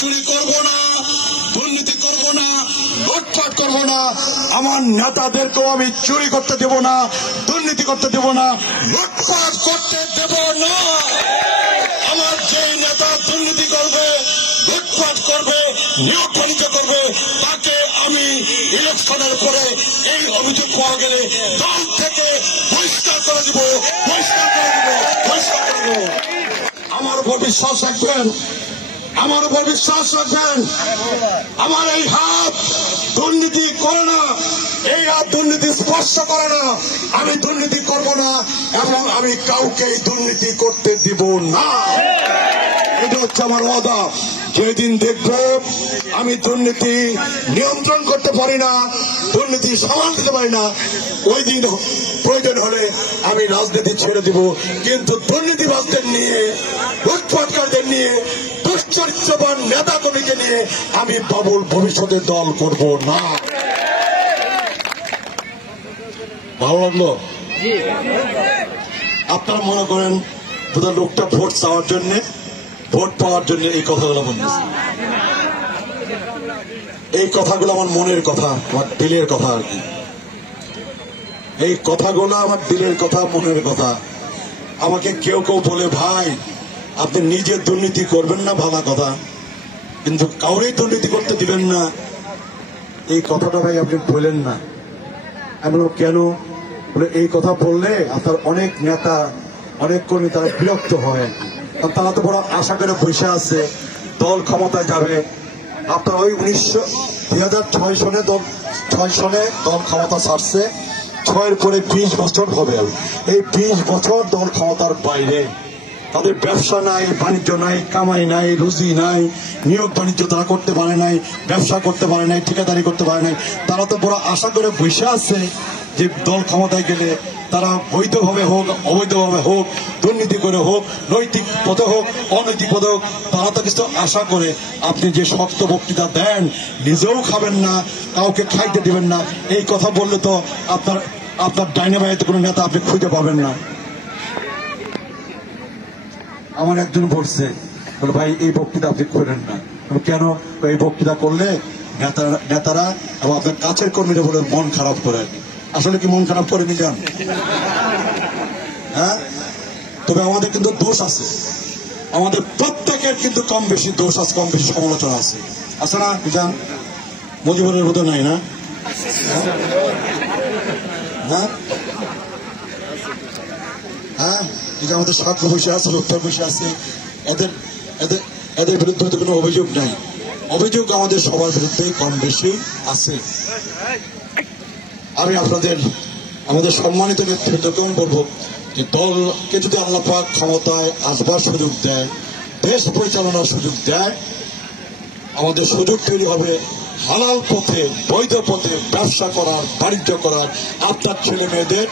চুরি করব না, দুর্নীতি করব না, লুটপাট করব না। আমার নেতাদেরকেও আমি চুরি করতে দেব না, দুর্নীতি করতে দেব না, লুটপাট করতে দেব না। আমার যেই নেতা দুর্নীতি করবে, লুটপাট করবে, নিয়োগ বাণিজ্য করবে, তাকে আমি ইলেকশনের পরে এই অভিযোগ পাওয়া গেলে দল থেকে বহিষ্কার করে দিব, বহিষ্কার করে দিব, বহিষ্কার করে দেব। আমার উপর বিশ্বাস রাখবেন, আমার উপর বিশ্বাস রাখবেন। আমার এই হাত দুর্নীতি করে না, এই হাত দুর্নীতি স্পর্শ করে না। আমি দুর্নীতি করব না এবং আমি কাউকে দুর্নীতি করতে দিব না। এটা হচ্ছে আমার ওয়াদা। যেদিন দেখব আমি দুর্নীতি নিয়ন্ত্রণ করতে পারি না, দুর্নীতি সামাল দিতে পারি না, ওই দিন প্রয়োজন হলে আমি রাজনীতি ছেড়ে দিব। কিন্তু দুর্নীতিবাজদের নিয়ে, লুটপাটকারীদের নিয়ে, দুশ্চরিত্রবান নেতা কর্মীকে নিয়ে আমি বাবুল ভবিষ্যতে দল করব না। ভালো লাগলো? আপনারা মনে করেন বোধহয় লোকটা ভোট চাওয়ার জন্য, ভোট পাওয়ার জন্য এই কথাগুলো বলতেছে। এই কথাগুলো আমার মনের কথা, আমার দিলের কথা আর কি। এই কথাগুলো আমার দিলের কথা, মনের কথা। আমাকে কেউ কেউ বলে, ভাই আপনি নিজে দুর্নীতি করবেন না, ভালো কথা, কিন্তু কাউরেই দুর্নীতি করতে দিবেন না। এই কথাটা ভাই আপনি বলেন না। আমি কেন বলে, এই কথা বললে আপনার অনেক নেতা, অনেক কর্মী তারা বিরক্ত হয়। তারা তো বড় আশা করে বসে আছে দল ক্ষমতায় যাবে। আপনার ওই 2006 সনে দল ক্ষমতা ছাড়ছে, 6-এর পরে 20 বছর হবে। এই 20 বছর দল ক্ষমতার বাইরে, তাদের ব্যবসা নাই, বাণিজ্য নাই, কামাই নাই, রুজি নাই, নিয়োগ বাণিজ্য তারা করতে পারে নাই, ব্যবসা করতে পারে নাই, ঠিকাদারি করতে পারে নাই। তারা তো বড় আশা করে বসে আছে যে দল ক্ষমতায় গেলে তারা বৈধভাবে হোক, অবৈধভাবে হোক, দুর্নীতি করে হোক, নৈতিক পথে হোক, অনৈতিক পথে হোক, তারা তো কিছু আশা করে। আপনি যে শক্ত বক্তৃতা দেন, নিজেও খাবেন না, কাউকে খাইতে দিবেন না, এই কথা বললে তো আপনার ডাইনে বাড়িতে কোনো নেতা আপনি খুঁজে পাবেন না। আমার একজন বলছে, ভাই এই বক্তৃতা আপনি করেন না। কেন? এই বক্তৃতা করলে নেতারা এবং আপনার কাছের কর্মীরা বলে মন খারাপ করে। আসলে কি মন খারাপ করে নিয়ে যান? হ্যাঁ, তবে আমাদের কিন্তু দোষ আছে, আমাদের প্রত্যেকের কিন্তু কম বেশি দোষ আছে, কম বেশি সমালোচনা আছে। আছে না যান? মজিবরের মতো নাই না? হ্যাঁ হ্যাঁ, এই যে আমাদের ছাত্র বসে আছে, লোকটা বসে আছে, এদের বিরুদ্ধে তো কোনো অভিযোগ নাই। অভিযোগ আমাদের সবার বিরুদ্ধে কম বেশি আছে। আমি আমাদের সম্মানিত নেতৃত্বকেও বলবো যে দলকে যদি আল্লাহ পাক ক্ষমতায় আসবার সুযোগ দেয়, দেশ পরিচালনার সুযোগ দেয়, আমাদের সুযোগ তৈরি হবে হালাল পথে, বৈধ পথে ব্যবসা করার, বাণিজ্য করার, আপনার ছেলে মেয়েদের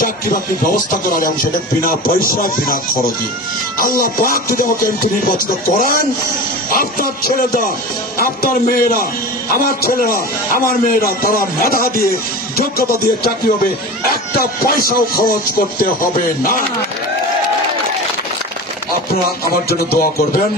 চাকরি বাকরির ব্যবস্থা করার, এবং সেটা বিনা পয়সা, বিনা খরচে। আল্লাহ পাক যদি আমাকে এমপি নির্বাচিত করেন, আপনার ছেলেরা, আপনার মেয়েরা, আমার ছেলেরা, আমার মেয়েরা, তারা মেধা দিয়ে, যোগ্যতা দিয়ে চাকরি হবে, একটা পয়সাও খরচ করতে হবে না। আপনারা আমার জন্য দোয়া করবেন।